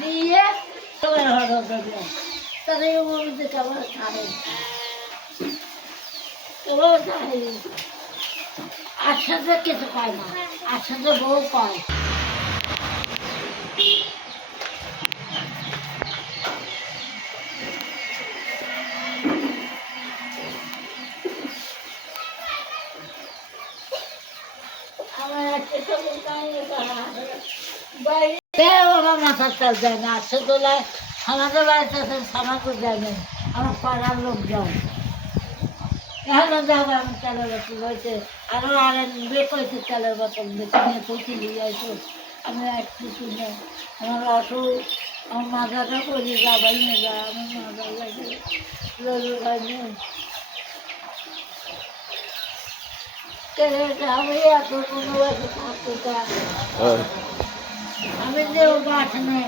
দিয়ে তাদের মধ্যে কেমন খায় কেমন খায় একসাথে কিছু খায় না একসাথে বউ পায় আমার মাথার কাজ যায় না আসছে তোলায় আমাদের বাড়িতে সামাকে যায় না আমার পাড়ার লোক যায় এখন যাবো আমি তেলের বোতল হয়েছে আরো আর বের করেছে তেলের বোতল বেশি নিয়ে পৌঁছে নিয়ে যাইতো আমি একটু শুনে আমার অটো আমার মাথাটা করে যাবাই নিয়ে যায় আমার মাথা লাগে আমি এত কোনো থাকতে চাই আমি যে বাসনে